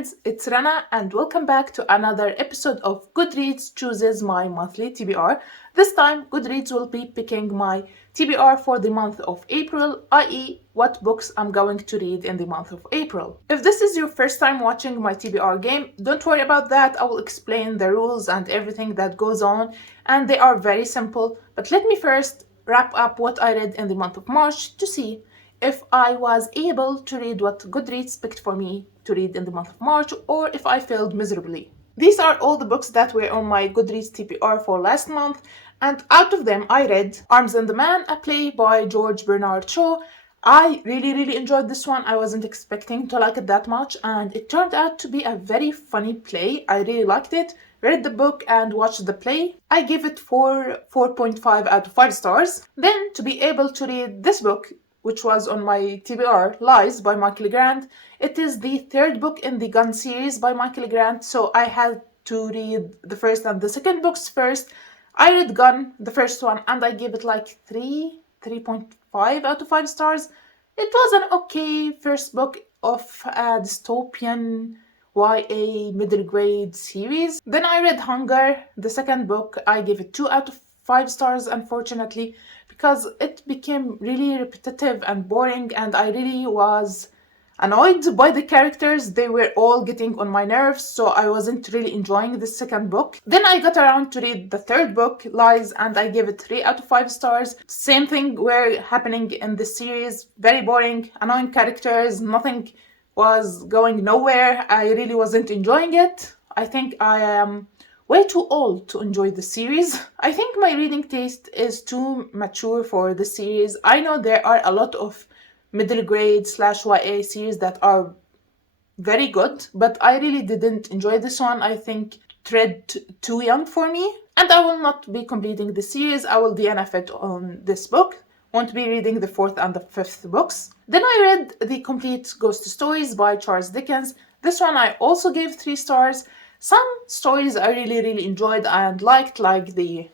friends, it's Rana and welcome back to another episode of Goodreads Chooses My Monthly TBR. This time, Goodreads will be picking my TBR for the month of April, i.e. what books I'm going to read in the month of April. If this is your first time watching my TBR game, don't worry about that. I will explain the rules and everything that goes on, and they are very simple. But let me first wrap up what I read in the month of March to see if I was able to read what Goodreads picked for me to read in the month of March, or if I failed miserably. These are all the books that were on my Goodreads TBR for last month, and out of them I read Arms and the Man, a play by George Bernard Shaw. I really enjoyed this one. I wasn't expecting to like it that much, and it turned out to be a very funny play. I really liked it. Read the book and watched the play. I gave it 4.5 out of 5 stars. Then, to be able to read this book, which was on my TBR, Lies by Michael Grant. It is the third book in the Gun series by Michael Grant, so I had to read the first and the second books first. I read Gun, the first one, and I gave it like 3.5 out of 5 stars. It was an okay first book of a dystopian YA middle grade series. Then I read Hunger, the second book. I gave it 2 out of 5 stars, unfortunately, because it became really repetitive and boring, and I really was annoyed by the characters. They were all getting on my nerves, so I wasn't really enjoying the second book. Then I got around to read the third book, Lies, and I gave it 3 out of 5 stars. Same thing were happening in this series. Very boring, annoying characters, nothing was going nowhere. I really wasn't enjoying it. I think I am way too old to enjoy the series. I think my reading taste is too mature for the series. I know there are a lot of middle grade / YA series that are very good, but I really didn't enjoy this one. I think it read too young for me, and I will not be completing the series. I will DNF it on this book. Won't be reading the 4th and the 5th books. Then I read The Complete Ghost Stories by Charles Dickens. This one I also gave 3 stars. Some stories I really enjoyed and liked, like the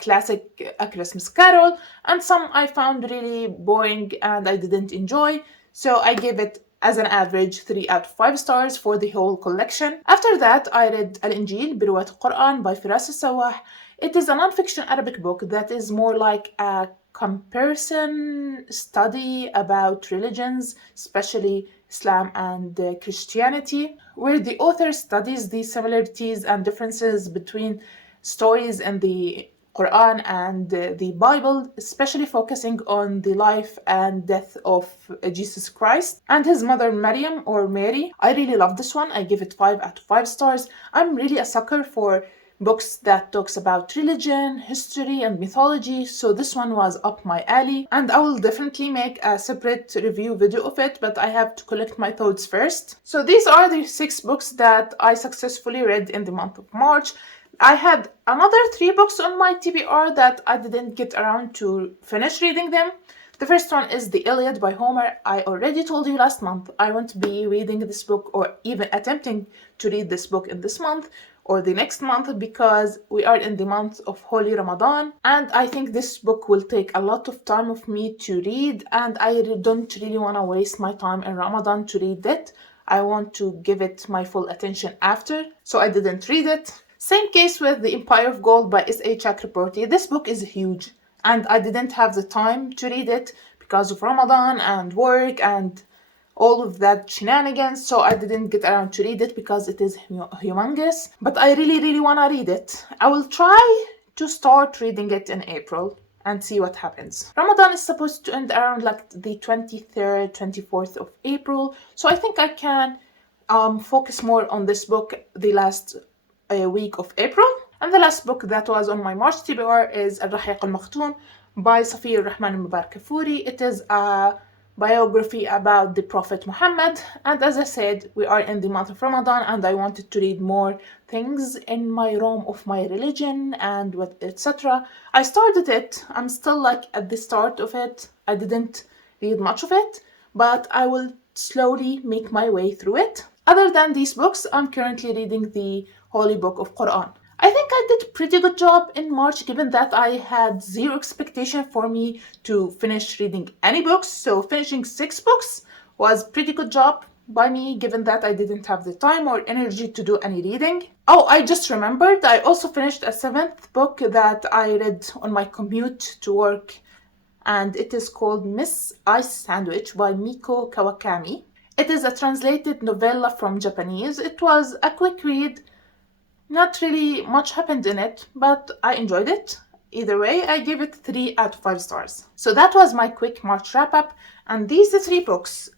classic A Christmas Carol, and some I found really boring and I didn't enjoy, so I gave it as an average 3 out of 5 stars for the whole collection. After that, I read Al-Injil برواية القرآن by Firas al-Sawah. It is a non-fiction Arabic book that is more like a comparison study about religions, especially Islam and Christianity, where the author studies the similarities and differences between stories in the Quran and the Bible, especially focusing on the life and death of Jesus Christ and his mother Maryam or Mary. I really love this one. I give it 5 out of 5 stars. I'm really a sucker for books that talks about religion, history, and mythology, so this one was up my alley, and I will definitely make a separate review video of it, but I have to collect my thoughts first. So these are the 6 books that I successfully read in the month of March. I had another 3 books on my TBR that I didn't get around to finish reading them. The first one is The Iliad by Homer. I already told you last month I won't be reading this book or even attempting to read this book in this month or the next month, because we are in the month of Holy Ramadan, and I think this book will take a lot of time of me to read, and I don't really want to waste my time in Ramadan to read it. I want to give it my full attention after, so I didn't read it. Same case with The Empire of Gold by S.A. Chakraborty. This book is huge, and I didn't have the time to read it because of Ramadan and work and all of that shenanigans, so I didn't get around to read it because it is humongous, but I really want to read it. I will try to start reading it in April and see what happens. Ramadan is supposed to end around like the 23rd, 24th of April, so I think I can focus more on this book the last week of April. And the last book that was on my March TBR is Al-Rahiq al-Makhtoum by Safi al-Rahman al-Mubarak Kafuri. It is a biography about the Prophet Muhammad, and as I said, we are in the month of Ramadan and I wanted to read more things in my realm of my religion and what etc. I started it. I'm still like at the start of it. I didn't read much of it, but I will slowly make my way through it. Other than these books, I'm currently reading the Holy Book of Quran. I think I did a pretty good job in March, given that I had zero expectation for me to finish reading any books, so finishing 6 books was pretty good job. by me, given that I didn't have the time or energy to do any reading. Oh, I just remembered, I also finished a 7th book that I read on my commute to work, and it is called Miss Ice Sandwich by Miko Kawakami. It is a translated novella from Japanese. It was a quick read. Not really much happened in it, but I enjoyed it. Either way, I give it 3 out of 5 stars. So that was my quick March wrap-up, and these 3 books,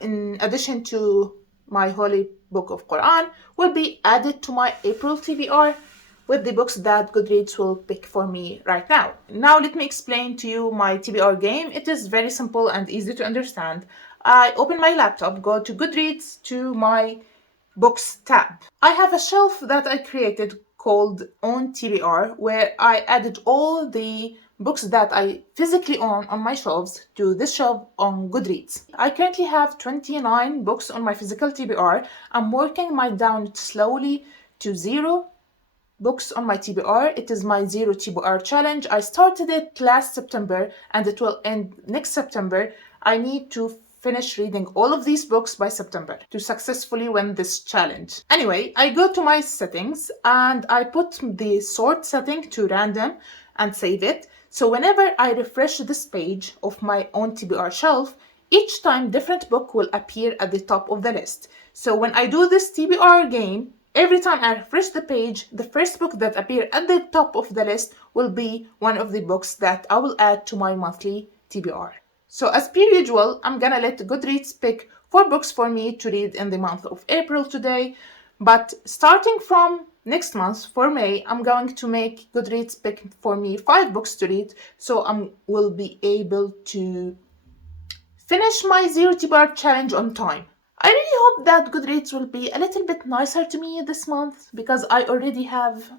in addition to my holy book of Quran, will be added to my April TBR with the books that Goodreads will pick for me right now. Now let me explain to you my TBR game. It is very simple and easy to understand. I open my laptop, go to Goodreads, to my Books tab. I have a shelf that I created called Own TBR, where I added all the books that I physically own on my shelves to this shelf on Goodreads. I currently have 29 books on my physical TBR. I'm working my down slowly to 0 books on my TBR. It is my 0 TBR challenge. I started it last September and it will end next September. I need to finish reading all of these books by September to successfully win this challenge. Anyway, I go to my settings and I put the sort setting to random and save it. So whenever I refresh this page of my own TBR shelf, each time different book will appear at the top of the list. So when I do this TBR game, every time I refresh the page, the first book that appears at the top of the list will be one of the books that I will add to my monthly TBR. So as per usual, I'm gonna let Goodreads pick 4 books for me to read in the month of April today. But starting from next month, for May, I'm going to make Goodreads pick for me 5 books to read, so I will be able to finish my 0 TBR challenge on time. I really hope that Goodreads will be a little bit nicer to me this month, because I already have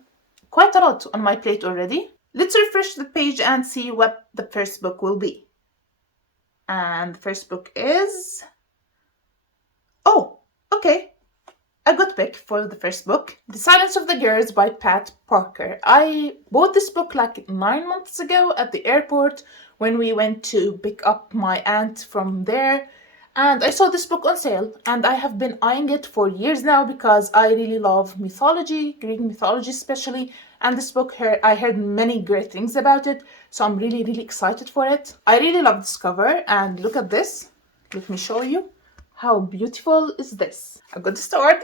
quite a lot on my plate already. Let's refresh the page and see what the first book will be. And the first book is... Oh, okay. A good pick for the first book. The Silence of the Girls by Pat Parker. I bought this book like 9 months ago at the airport when we went to pick up my aunt from there. And I saw this book on sale, and I have been eyeing it for years now because I really love mythology, Greek mythology especially, and this book I heard many great things about it, so I'm really, really excited for it. I really love this cover, and look at this. Let me show you. How beautiful is this? A good start.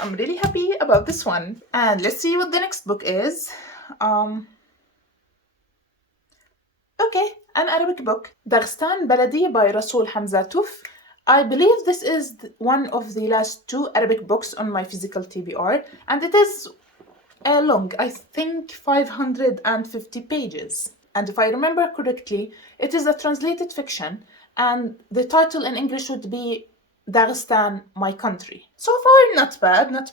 I'm really happy about this one. And let's see what the next book is. Okay, an Arabic book. Daghstan Baladi by Rasul Hamza Tuf. I believe this is one of the last 2 Arabic books on my physical TBR, and it is long, I think 550 pages. And if I remember correctly, it is a translated fiction, and the title in English would be Daghstan, My Country. So far, not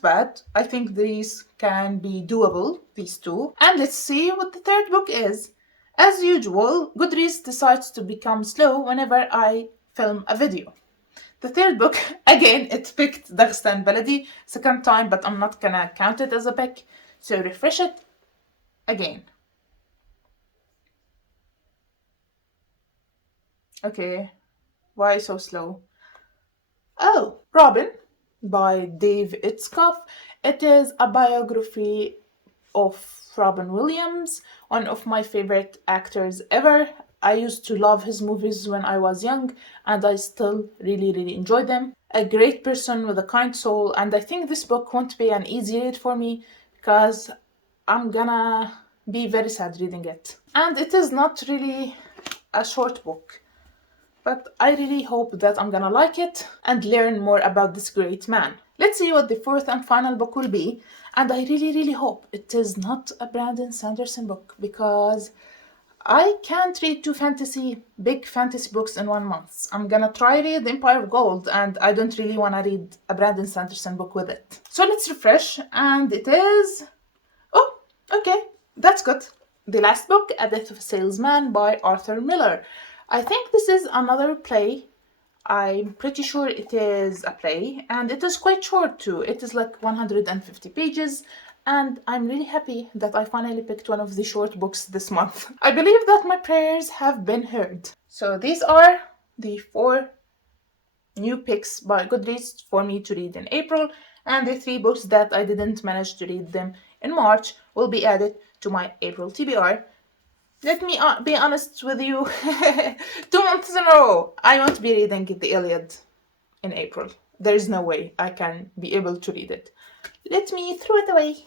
bad. I think these can be doable, these 2. And let's see what the third book is. As usual, Goodreads decides to become slow whenever I film a video. The third book, again, it picked Daghstan Baladi, second time, but I'm not gonna count it as a pick. So refresh it again. Okay, why so slow? Oh, Robin by Dave Itzkoff. It is a biography of Robin Williams, one of my favorite actors ever. I used to love his movies when I was young, and I still really, really enjoy them. A great person with a kind soul, and I think this book won't be an easy read for me because I'm gonna be very sad reading it. And it is not really a short book, but I really hope that I'm gonna like it and learn more about this great man. Let's see what the fourth and final book will be, and I really, really hope it is not a Brandon Sanderson book, because I can't read 2 big fantasy books in 1 month. I'm gonna try read Empire of Gold, and I don't really wanna read a Brandon Sanderson book with it. So let's refresh, and it is... Oh, okay, that's good. The last book, A Death of a Salesman by Arthur Miller. I think this is another play. I'm pretty sure it is a play, and it is quite short too. It is like 150 pages, and I'm really happy that I finally picked one of the short books this month. I believe that my prayers have been heard. So these are the 4 new picks by Goodreads for me to read in April, and the 3 books that I didn't manage to read them in March will be added to my April TBR. Let me be honest with you. 2 months in a row, I won't be reading the Iliad in April. There is no way I can be able to read it. Let me throw it away.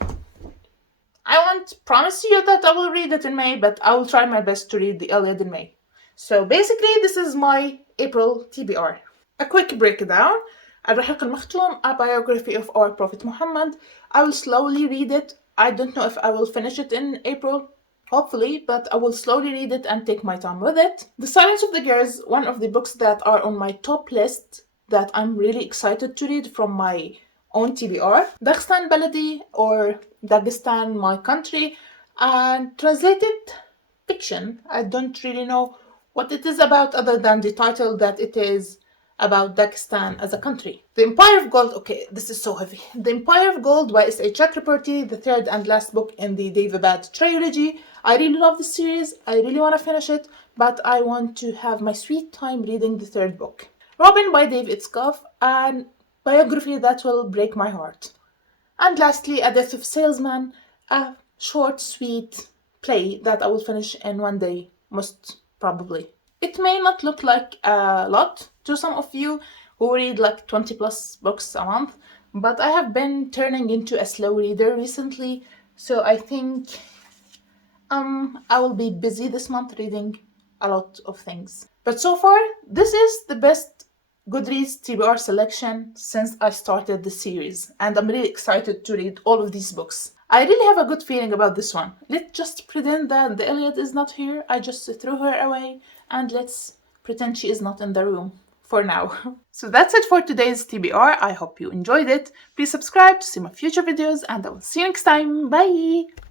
I won't promise you that I will read it in May, but I will try my best to read the Iliad in May. So basically, this is my April TBR. A quick breakdown. الرحيق المختوم, a biography of our Prophet Muhammad. I will slowly read it. I don't know if I will finish it in April, hopefully, but I will slowly read it and take my time with it. The Silence of the Girls, one of the books that are on my top list that I'm really excited to read from my own TBR. Dagestan Baladi, or Dagestan, my country, and translated fiction. I don't really know what it is about other than the title that it is about Dagestan as a country. The Empire of Gold, okay, this is so heavy. The Empire of Gold by S.A. Chakraborty, the third and last book in the Daevabad trilogy. I really love this series, I really want to finish it, but I want to have my sweet time reading the third book. Robin by Dave Itzkoff, a biography that will break my heart. And lastly, A Death of Salesman, a short, sweet play that I will finish in one day, most probably. It may not look like a lot to some of you who read like 20 plus books a month, but I have been turning into a slow reader recently, so I think I will be busy this month reading a lot of things. But so far, this is the best Goodreads TBR selection since I started the series, and I'm really excited to read all of these books. I really have a good feeling about this one. Let's just pretend that the Iliad is not here, I just threw her away, and let's pretend she is not in the room for now. So that's it for today's TBR. I hope you enjoyed it. Please subscribe to see my future videos, and I will see you next time. Bye!